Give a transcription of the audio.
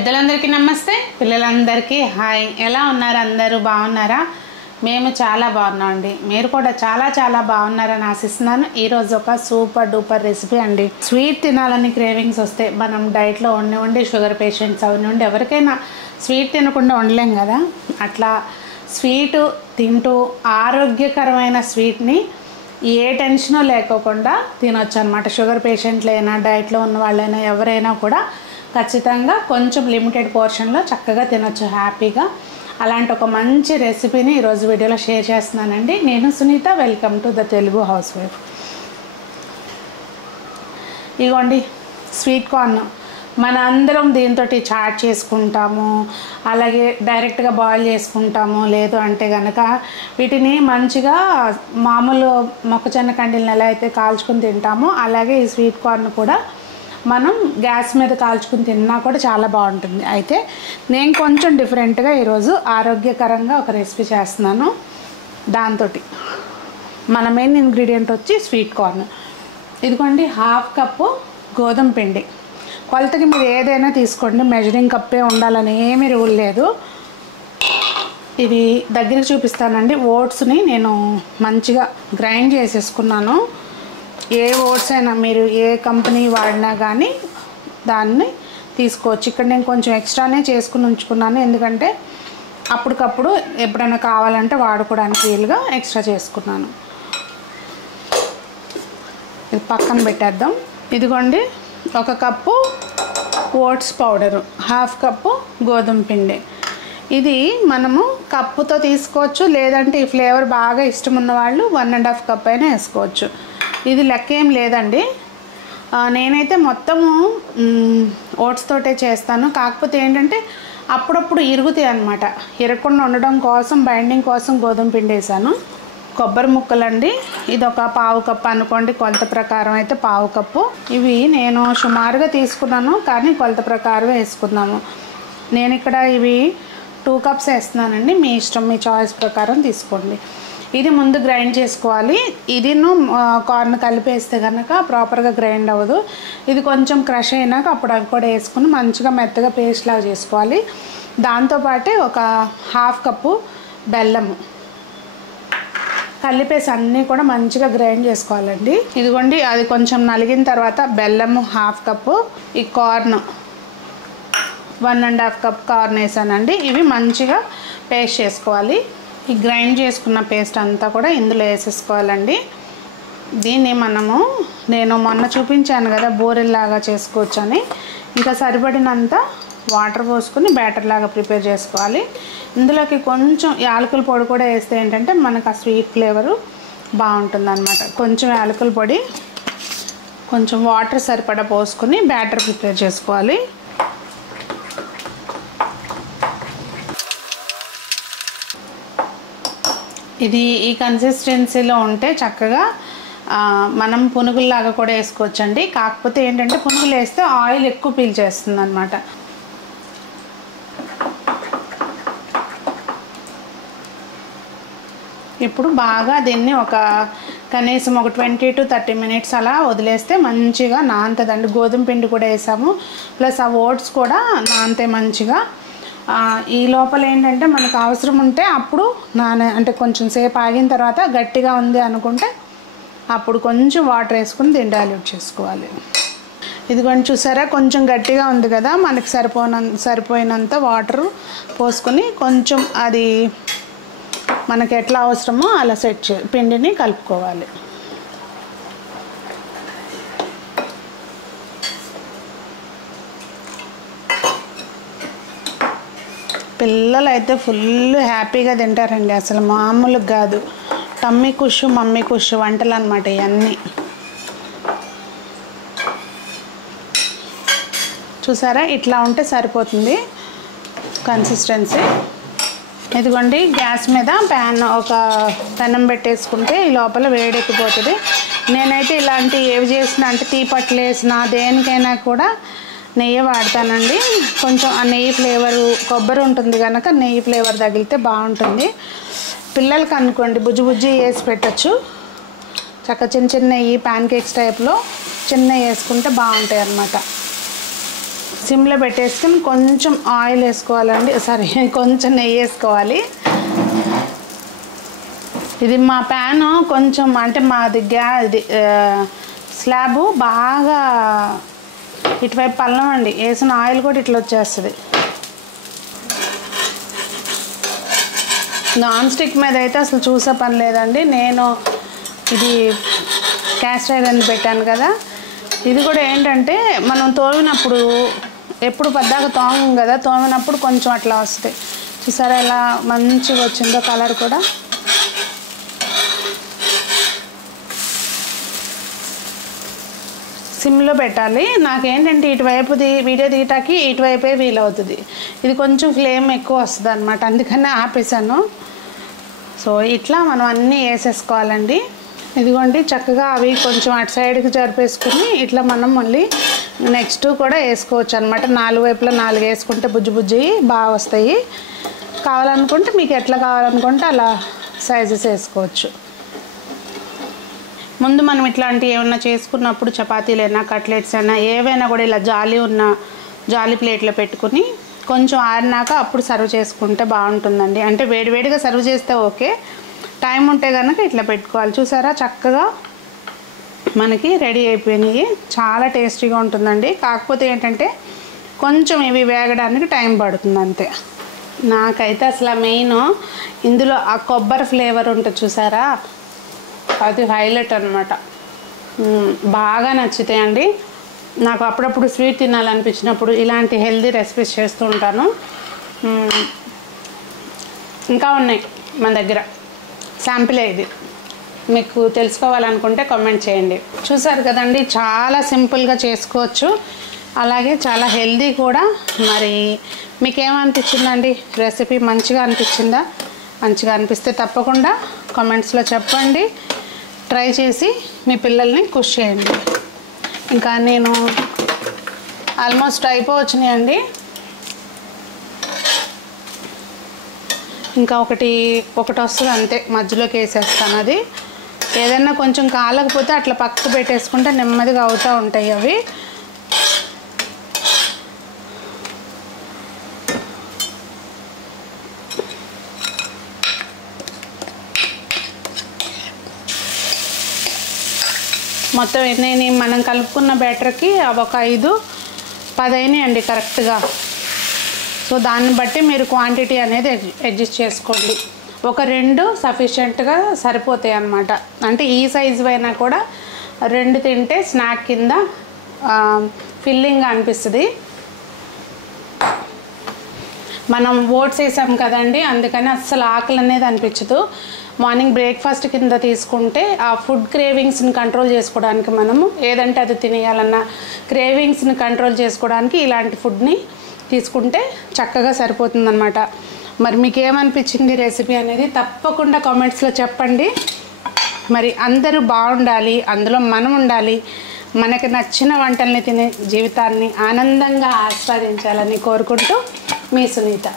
పెద్దలందరికీ నమస్తే, పిల్లలందరికీ హాయ్. ఎలా ఉన్నారు? అందరూ బాగున్నారా? మేము చాలా బాగున్నామండి. మీరు కూడా చాలా చాలా బాగున్నారని ఆశిస్తున్నాను. ఈరోజు ఒక సూపర్ డూపర్ రెసిపీ అండి. స్వీట్ తినాలని క్రేవింగ్స్ వస్తే మనం డైట్లో ఉండి షుగర్ పేషెంట్స్ అవన్నీ ఎవరికైనా స్వీట్ తినకుండా ఉండలేం కదా. అట్లా స్వీటు తింటూ ఆరోగ్యకరమైన స్వీట్ని ఏ టెన్షను లేకోకుండా తినొచ్చు అనమాట. షుగర్ పేషెంట్లైనా డైట్లో ఉన్న వాళ్ళైనా ఎవరైనా కూడా ఖచ్చితంగా కొంచెం లిమిటెడ్ పోర్షన్లో చక్కగా తినొచ్చు హ్యాపీగా. అలాంటి ఒక మంచి రెసిపీని ఈరోజు వీడియోలో షేర్ చేస్తున్నానండి. నేను Sunitha, welcome to the Telugu housewife. ఇగోండి స్వీట్ కార్న్. మన అందరం దీంతో చాట్ చేసుకుంటాము, అలాగే డైరెక్ట్గా బాయిల్ చేసుకుంటాము. లేదు అంటే కనుక వీటిని మంచిగా మామూలు మొక్కజొన్న కండీలను ఎలా అయితే కాల్చుకుని తింటామో అలాగే ఈ స్వీట్ కార్న్ కూడా మనం గ్యాస్ మీద కాల్చుకుని తిన్నా కూడా చాలా బాగుంటుంది. అయితే నేను కొంచెం డిఫరెంట్గా ఈరోజు ఆరోగ్యకరంగా ఒక రెసిపీ చేస్తున్నాను. దాంతో మన మెయిన్ ఇంగ్రీడియంట్ వచ్చి స్వీట్ కార్న్. ఇదిగోండి 1/2 కప్పు గోధుమ పిండి. కొలతకి మీరు ఏదైనా తీసుకోండి, మెజరింగ్ కప్పే ఉండాలని ఏమీ రూల్ లేదు. ఇది దగ్గరికి చూపిస్తానండి. ఓట్స్ని నేను మంచిగా గ్రైండ్ చేసేసుకున్నాను. ఏ ఓట్స్ అయినా మీరు ఏ కంపెనీ వాడినా కానీ దాన్ని తీసుకోవచ్చు. ఇక్కడ నేను కొంచెం ఎక్స్ట్రానే చేసుకుని ఉంచుకున్నాను, ఎందుకంటే అప్పటికప్పుడు ఎప్పుడైనా కావాలంటే వాడుకోవడానికి వీలుగా ఎక్స్ట్రా చేసుకున్నాను. ఇది పక్కన పెట్టేద్దాం. ఇదిగోండి 1 కప్పు ఓట్స్ పౌడరు, 1/2 కప్పు గోధుమ పిండి. ఇది మనము కప్పుతో తీసుకోవచ్చు, లేదంటే ఈ ఫ్లేవర్ బాగా ఇష్టం ఉన్న వాళ్ళు 1.5 కప్ అయినా వేసుకోవచ్చు. ఇది లెక్క ఏం లేదండి. నేనైతే మొత్తము ఓట్స్ తోటే చేస్తాను. కాకపోతే ఏంటంటే అప్పుడప్పుడు ఇరుగుతాయి అన్నమాట. ఇరగకుండా ఉండడం కోసం బైండింగ్ కోసం గోధుమ పిండి వేసాను. కొబ్బరి ముక్కలండి, ఇది ఒక 1/4 కప్పు అనుకోండి. కొలత ప్రకారం అయితే 1/4 కప్పు. ఇవి నేను సుమారుగా తీసుకున్నాను, కానీ కొలత ప్రకారం వేసుకున్నాము. నేను ఇక్కడ ఇవి 2 కప్స్ వేస్తున్నానండి. మీ ఇష్టం, మీ చాయిస్ ప్రకారం తీసుకోండి. ఇది ముందు గ్రైండ్ చేసుకోవాలి. ఇదిను కార్న్ కలిపేస్తే కనుక ప్రాపర్గా గ్రైండ్ అవ్వదు. ఇది కొంచెం క్రష్ అయినాక అప్పుడు అవి కూడా వేసుకుని మంచిగా మెత్తగా పేస్ట్ లాగా చేసుకోవాలి. దాంతోపాటు ఒక 1/2 కప్పు బెల్లము కలిపేసి అన్నీ కూడా మంచిగా గ్రైండ్ చేసుకోవాలండి. ఇదిగోండి అది కొంచెం నలిగిన తర్వాత బెల్లము 1/2 కప్పు, ఈ కార్న్ 1.5 కప్ కార్న్ వేసానండి. ఇవి మంచిగా పేస్ట్ చేసుకోవాలి. ఈ గ్రైండ్ చేసుకున్న పేస్ట్ అంతా కూడా ఇందులో వేసేసుకోవాలండి. దీన్ని నేను మొన్న చూపించాను కదా బూరెల్లాగా చేసుకోవచ్చు అని, ఇంకా సరిపడినంత వాటర్ పోసుకొని బ్యాటర్ లాగా ప్రిపేర్ చేసుకోవాలి. ఇందులోకి కొంచెం యాలకుల పొడి కూడా వేస్తే ఏంటంటే మనకు ఆ స్వీట్ ఫ్లేవరు బాగుంటుంది అన్నమాట. కొంచెం యాలకుల పొడి, కొంచెం వాటర్ సరిపడా పోసుకొని బ్యాటర్ ప్రిపేర్ చేసుకోవాలి. ఇది ఈ కన్సిస్టెన్సీలో ఉంటే చక్కగా మనం పునుగుల్లాగా కూడా వేసుకోవచ్చండి. కాకపోతే ఏంటంటే పునుగులు వేస్తే ఆయిల్ ఎక్కువ పీల్చేస్తుంది అన్నమాట. ఇప్పుడు బాగా దీన్ని కనీసం ఒక 20 to 30 minutes అలా వదిలేస్తే మంచిగా నానుతుందండి. గోధుమ పిండి కూడా వేసాము, ప్లస్ ఆ ఓట్స్ కూడా నానితే మంచిగా. ఈ లోపల ఏంటంటే మనకు అవసరం ఉంటే అప్పుడు అంటే కొంచెం సేపు ఆగిన తర్వాత గట్టిగా ఉంది అనుకుంటే అప్పుడు కొంచెం వాటర్ వేసుకుని దీన్ని డైల్యూట్ చేసుకోవాలి. ఇది కొంచెం చూసారా, కొంచెం గట్టిగా ఉంది కదా, మనకి సరిపోయినంత వాటర్ పోసుకొని కొంచెం అది మనకి ఎట్లా అవసరమో అలా పిండిని కలుపుకోవాలి. పిల్లలు అయితే ఫుల్ హ్యాపీగా తింటారండి, అసలు మామూలుగా కాదు. టమ్మీ కుష్ మమ్మీ కుష్ వంటలు అన్నమాట ఇవన్నీ. చూసారా, ఇట్లా ఉంటే సరిపోతుంది కన్సిస్టెన్సీ. ఇదిగోండి గ్యాస్ మీద ఒక పెనం పెట్టేసుకుంటే ఈ లోపల వేడెక్కిపోతుంది. నేనైతే ఇలాంటి ఏవి చేసినా అంటే టీ పట్లు వేసినా దేనికైనా కూడా నెయ్యి వాడతానండి. కొంచెం ఆ నెయ్యి ఫ్లేవరు, కొబ్బరి ఉంటుంది కనుక నెయ్యి ఫ్లేవర్ తగిలితే బాగుంటుంది. పిల్లలకి అనుకోండి బుజ్జి బుజ్జి వేసి పెట్టచ్చు. చక్క చిన్న చిన్న ఈ ప్యాన్ కేక్స్ టైప్లో చిన్న వేసుకుంటే బాగుంటాయి అన్నమాట. సిమ్లో పెట్టేసుకుని కొంచెం ఆయిల్ వేసుకోవాలండి, సారీ కొంచెం నెయ్యి వేసుకోవాలి. ఇది మా ప్యాను కొంచెం అంటే మాది ఇది స్లాబు బాగా ఇటువైపు పల్లం అండి, వేసిన ఆయిల్ కూడా ఇట్లా వచ్చేస్తుంది. నాన్ స్టిక్ మీద అయితే అసలు చూసే పని లేదండి. నేను ఇది క్యాస్ట్ ఐరన్ పెట్టాను కదా, ఇది కూడా ఏంటంటే మనం తోమినప్పుడు ఎప్పుడు పద్దాక తోమం కదా, తోమినప్పుడు కొంచెం అట్లా వస్తాయి. చూసారా ఎలా మంచిగా వచ్చిందో కలర్ కూడా. సిమ్లో పెట్టాలి. నాకేంటంటే ఇటువైపుది వీడియో తీయటానికి ఇటువైపే వీలవుతుంది, ఇది కొంచెం ఫ్లేమ్ ఎక్కువ వస్తుంది అనమాట, అందుకనే ఆపేసాను. సో ఇట్లా మనం అన్నీ వేసేసుకోవాలండి. ఇదిగోండి చక్కగా అవి కొంచెం అటు సైడ్కి జరిపేసుకుని ఇట్లా మనం మళ్ళీ నెక్స్ట్ కూడా వేసుకోవచ్చు అనమాట. 4 వైపులా 4 వేసుకుంటే బుజ్జి బుజ్జి బాగా వస్తాయి. కావాలనుకుంటే మీకు ఎట్లా కావాలనుకుంటే అలా సైజెస్ వేసుకోవచ్చు. ముందు మనం ఇట్లాంటివి ఏమన్నా చేసుకున్నప్పుడు చపాతీలైనా కట్లెట్స్ అయినా ఏవైనా కూడా ఇలా జాలి ప్లేట్లో పెట్టుకుని కొంచెం ఆరినాక అప్పుడు సర్వ్ చేసుకుంటే బాగుంటుందండి. అంటే వేడివేడిగా సర్వ్ చేస్తే ఓకే, టైం ఉంటే కనుక ఇట్లా పెట్టుకోవాలి. చూసారా చక్కగా మనకి రెడీ అయిపోయినాయి. చాలా టేస్టీగా ఉంటుందండి. కాకపోతే ఏంటంటే కొంచెం ఇవి వేగడానికి టైం పడుతుంది అంతే. నాకైతే అసలు మెయిన్ ఇందులో ఆ కొబ్బరి ఫ్లేవర్ ఉంటుంది చూసారా, అది హైలైట్ అనమాట. బాగా నచ్చుతాయండి నాకు. అప్పుడప్పుడు స్వీట్ తినాలనిపించినప్పుడు ఇలాంటి హెల్దీ రెసిపీస్ చేస్తూ ఉంటాను. ఇంకా ఉన్నాయి మన దగ్గర, శాంపిలే ఇది. మీకు తెలుసుకోవాలనుకుంటే కామెంట్ చేయండి. చూసారు కదండి, చాలా సింపుల్గా చేసుకోవచ్చు, అలాగే చాలా హెల్దీ కూడా. మరి మీకేమనిపించిందండి రెసిపీ? మంచిగా అనిపించిందా? మంచిగా అనిపిస్తే తప్పకుండా కామెంట్స్లో చెప్పండి. ట్రై చేసి మీ పిల్లల్ని ఖుషి చేయండి. ఇంకా నేను ఆల్మోస్ట్ అయిపోవచ్చినాయండి. ఇంకా ఒకటి వస్తుంది అంతే, మధ్యలోకి వేసేస్తాను. అది ఏదైనా కొంచెం కాలకపోతే అట్లా పక్కకు పెట్టేసుకుంటే నెమ్మదిగా అవుతూ ఉంటాయి అవి. మొత్తం ఎన్ని మనం కలుపుకున్న బ్యాటర్కి అవి ఒక 5-10 అయినాయండి కరెక్ట్గా. సో దాన్ని బట్టి మీరు క్వాంటిటీ అనేది అడ్జస్ట్ చేసుకోండి. ఒక 2 సఫిషియెంట్గా సరిపోతాయి అన్నమాట. అంటే ఈ సైజు అయినా కూడా 2 తింటే స్నాక్ కింద ఫిల్లింగ్గా అనిపిస్తుంది. మనం ఓట్స్ వేసాం కదండి, అందుకని అస్సలు ఆకలి అనేది అనిపించదు. మార్నింగ్ బ్రేక్ఫాస్ట్ కింద తీసుకుంటే ఆ ఫుడ్ క్రేవింగ్స్ని కంట్రోల్ చేసుకోవడానికి, మనము ఏదంటే అది తినేయాలన్న క్రేవింగ్స్ని కంట్రోల్ చేసుకోవడానికి ఇలాంటి ఫుడ్ని తీసుకుంటే చక్కగా సరిపోతుందన్నమాట. మరి మీకు ఏమనిపించింది రెసిపీ అనేది తప్పకుండా కామెంట్స్లో చెప్పండి. మరి అందరూ బాగుండాలి, అందులో మనం ఉండాలి, మనకి నచ్చిన వంటల్ని తినే జీవితాన్ని ఆనందంగా ఆస్వాదించాలని కోరుకుంటూ మీ సునీత.